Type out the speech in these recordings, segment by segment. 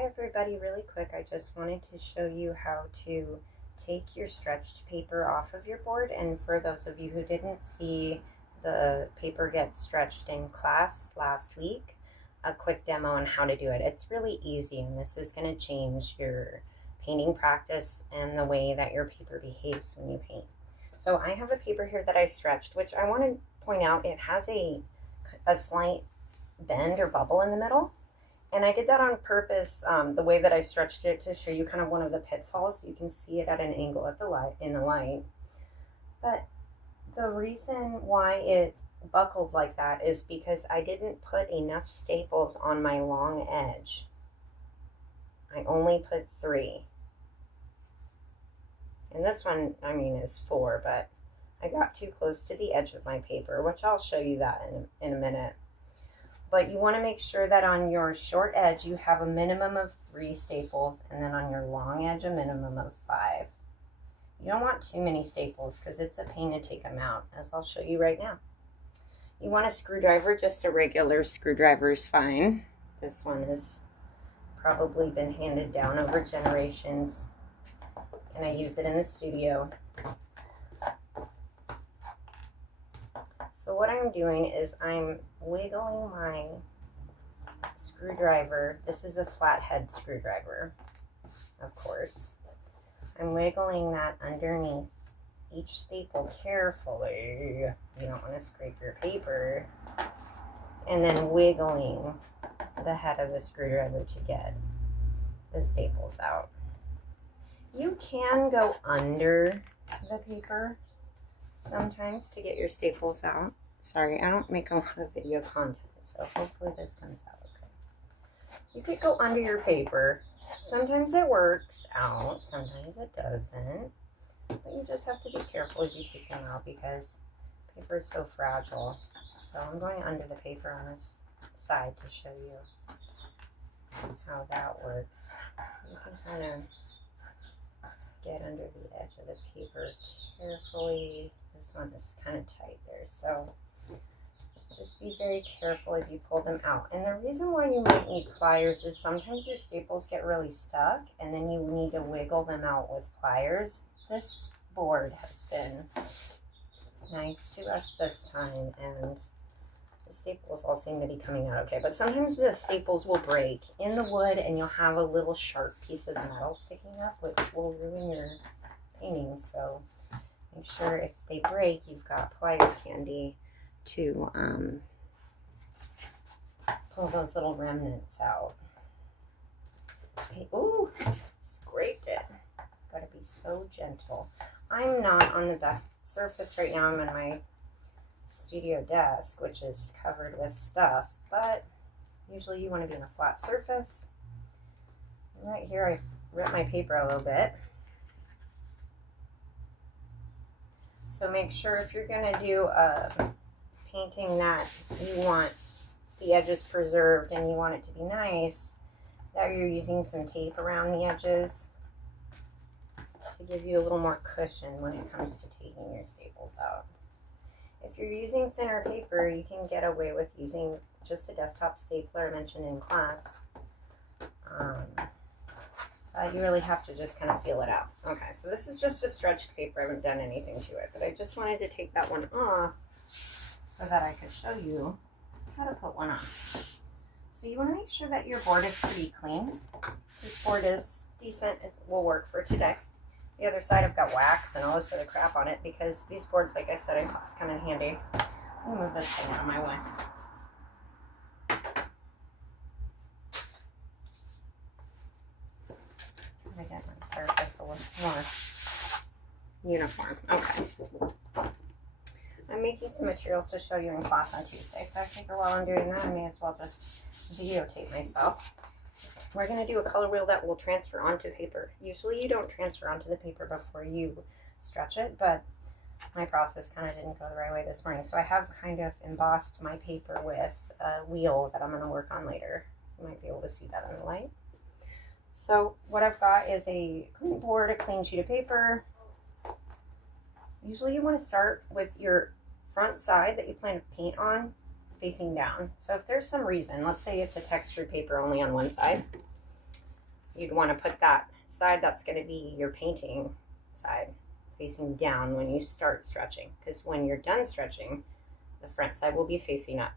Hi everybody, really quick, I just wanted to show you how to take your stretched paper off of your board, and for those of you who didn't see the paper get stretched in class last week, a quick demo on how to do it. It's really easy, and this is going to change your painting practice and the way that your paper behaves when you paint. So I have a paper here that I stretched, which I want to point out, it has a slight bend or bubble in the middle. And I did that on purpose, the way that I stretched it, to show you kind of one of the pitfalls. You can see it at an angle at the light, in the light. But the reason why it buckled like that is because I didn't put enough staples on my long edge. I only put 3. And this one, I mean, is 4, but I got too close to the edge of my paper, which I'll show you that in a minute. But you want to make sure that on your short edge you have a minimum of 3 staples, and then on your long edge a minimum of 5. You don't want too many staples because it's a pain to take them out, as I'll show you right now. You want a screwdriver, just a regular screwdriver is fine. This one has probably been handed down over generations, and I use it in the studio. So what I'm doing is I'm wiggling my screwdriver. This is a flathead screwdriver, of course. I'm wiggling that underneath each staple carefully. You don't want to scrape your paper. And then wiggling the head of the screwdriver to get the staples out. You can go under the paper sometimes to get your staples out. Sorry, I don't make a lot of video content, so hopefully this comes out okay. You could go under your paper. Sometimes it works out, sometimes it doesn't. But you just have to be careful as you take them out because paper is so fragile. So I'm going under the paper on this side to show you how that works. You can kind of get under the edge of the paper carefully. This one is kind of tight there, so just be very careful as you pull them out. And the reason why you might need pliers is sometimes your staples get really stuck and then you need to wiggle them out with pliers. This board has been nice to us this time, and the staples all seem to be coming out okay, but sometimes the staples will break in the wood and you'll have a little sharp piece of metal sticking up, which will ruin your painting. So make sure if they break, you've got pliers handy to pull those little remnants out. Okay. Ooh, scraped it. Gotta be so gentle. I'm not on the best surface right now. I'm on my studio desk, which is covered with stuff, but usually you want to be on a flat surface. Right here, I ripped my paper a little bit. So make sure if you're going to do a painting that you want the edges preserved and you want it to be nice, that you're using some tape around the edges to give you a little more cushion when it comes to taking your staples out. If you're using thinner paper, you can get away with using just a desktop stapler mentioned in class. You really have to just kind of feel it out. Okay, so this is just a stretched paper. I haven't done anything to it, but I just wanted to take that one off so that I could show you how to put one on. So you want to make sure that your board is pretty clean. This board is decent. It will work for today. The other side, I've got wax and all this other crap on it because these boards, like I said, in class come in handy. Let me move this thing out of my way. I get my surface a little more uniform. Okay. I'm making some materials to show you in class on Tuesday, so I figure while I'm doing that, I may as well just videotape myself. We're going to do a color wheel that will transfer onto paper. Usually you don't transfer onto the paper before you stretch it, but my process kind of didn't go the right way this morning. So I have kind of embossed my paper with a wheel that I'm going to work on later. You might be able to see that in the light. So what I've got is a clean board, a clean sheet of paper. Usually you want to start with your front side that you plan to paint on facing down. So if there's some reason, let's say it's a textured paper only on one side, you'd want to put that side that's going to be your painting side facing down when you start stretching, because when you're done stretching, the front side will be facing up.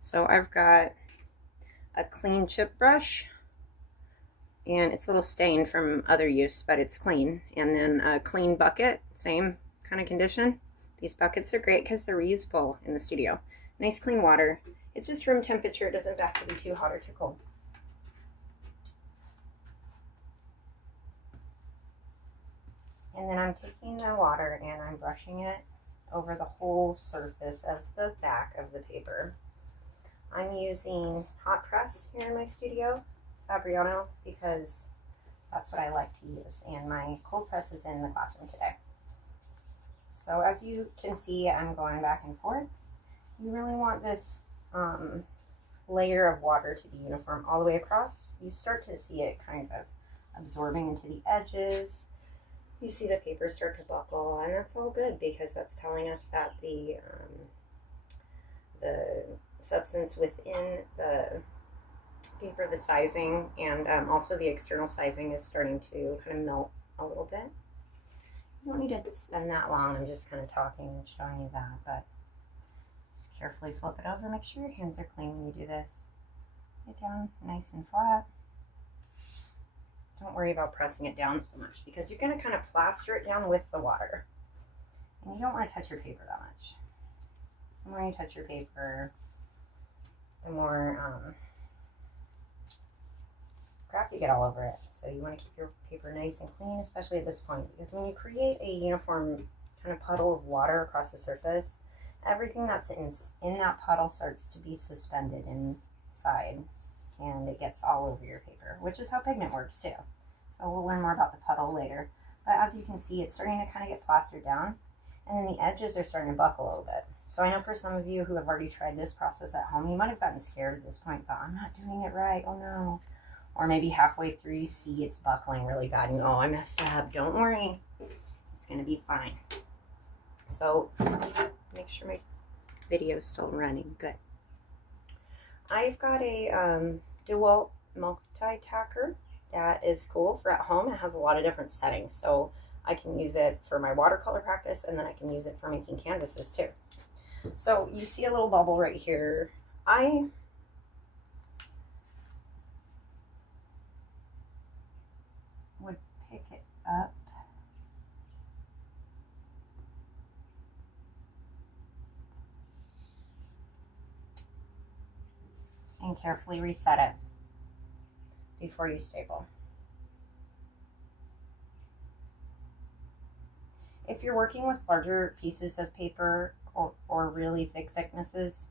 So I've got a clean chip brush, and it's a little stained from other use, but it's clean. And then a clean bucket, same kind of condition. These buckets are great because they're reusable in the studio. Nice clean water. It's just room temperature. It doesn't have to be too hot or too cold. And then I'm taking the water and I'm brushing it over the whole surface of the back of the paper. I'm using hot press here in my studio, Fabriano, because that's what I like to use. And my cold press is in the classroom today. So as you can see, I'm going back and forth. You really want this layer of water to be uniform all the way across. You start to see it kind of absorbing into the edges. You see the paper start to buckle, and that's all good because that's telling us that the substance within the paper, the sizing, and also the external sizing is starting to kind of melt a little bit. You don't need to spend that long. I'm just kind of talking and showing you that, but just carefully flip it over. Make sure your hands are clean when you do this. Get down nice and flat. Don't worry about pressing it down so much because you're going to kind of plaster it down with the water. And you don't want to touch your paper that much. The more you touch your paper, the more crap you get all over it. So you want to keep your paper nice and clean, especially at this point, because when you create a uniform kind of puddle of water across the surface, everything that's in that puddle starts to be suspended inside, and it gets all over your paper, which is how pigment works too. So we'll learn more about the puddle later. But as you can see, it's starting to kind of get plastered down, and then the edges are starting to buckle a little bit. So I know for some of you who have already tried this process at home, you might have gotten scared at this point, thought, I'm not doing it right, oh no. Or maybe halfway through you see it's buckling really bad and you go, oh, I messed up. Don't worry, it's gonna be fine. So make sure my video's still running, good. I've got a dual multi-tacker that is cool for at home. It has a lot of different settings, so I can use it for my watercolor practice, and then I can use it for making canvases too. So you see a little bubble right here. I would pick it up and carefully reset it before you staple. If you're working with larger pieces of paper or really thick thicknesses,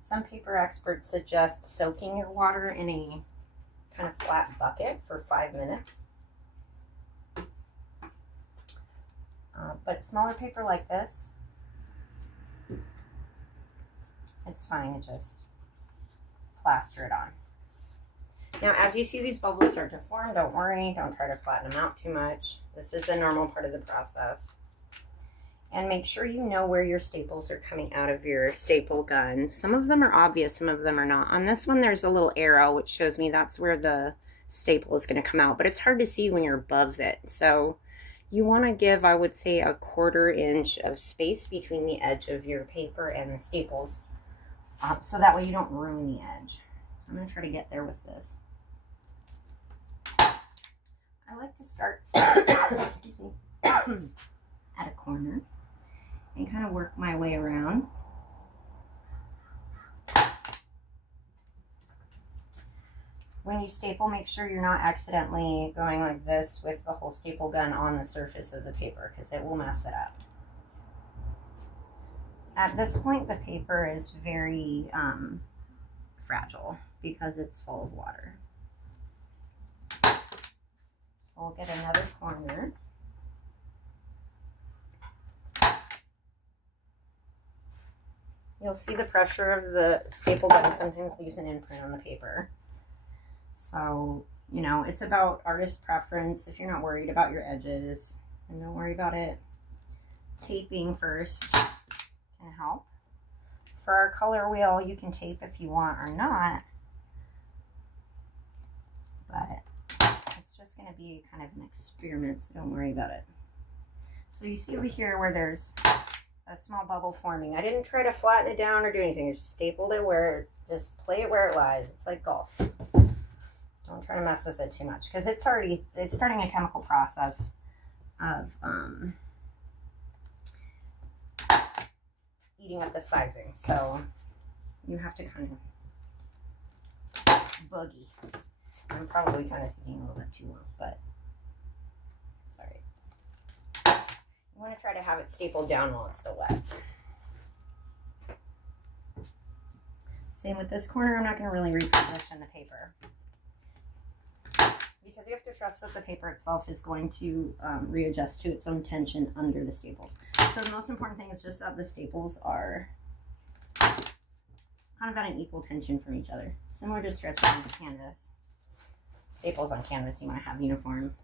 some paper experts suggest soaking your water in a kind of flat bucket for 5 minutes. But smaller paper like this, it's fine to just plaster it on. Now, as you see these bubbles start to form, don't worry, don't try to flatten them out too much. This is a normal part of the process. And make sure you know where your staples are coming out of your staple gun. Some of them are obvious, some of them are not. On this one, there's a little arrow which shows me that's where the staple is going to come out, but it's hard to see when you're above it. So you want to give, I would say, 1/4 inch of space between the edge of your paper and the staples, so that way you don't ruin the edge. I'm going to try to get there with this. I like to start, excuse me, at a corner and kind of work my way around. When you staple, make sure you're not accidentally going like this with the whole staple gun on the surface of the paper, because it will mess it up. At this point, the paper is very fragile because it's full of water. So we'll get another corner. You'll see the pressure of the staple gun sometimes leaves an imprint on the paper. So, you know, it's about artist preference. If you're not worried about your edges, and don't worry about it, taping first can help. For our color wheel, you can tape if you want or not. but it's just going to be kind of an experiment, so don't worry about it. So you see over here where there's a small bubble forming. I didn't try to flatten it down or do anything. I just stapled it just play it where it lies. It's like golf. Don't try to mess with it too much because it's starting a chemical process of eating up the sizing. So you have to kind of boogie. I'm probably kind of taking a little bit too long, but it's all right. You want to try to have it stapled down while it's still wet. Same with this corner. I'm not going to really reposition the paper because you have to trust that the paper itself is going to readjust to its own tension under the staples. So the most important thing is just that the staples are kind of at an equal tension from each other. Similar to stretching on the canvas. Staples on canvas, you want to have uniform.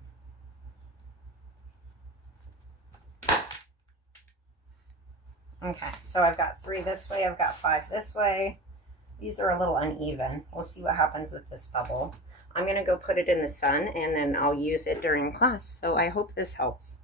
Okay, so I've got 3 this way, I've got 5 this way. These are a little uneven. We'll see what happens with this bubble. I'm going to go put it in the sun and then I'll use it during class. So I hope this helps.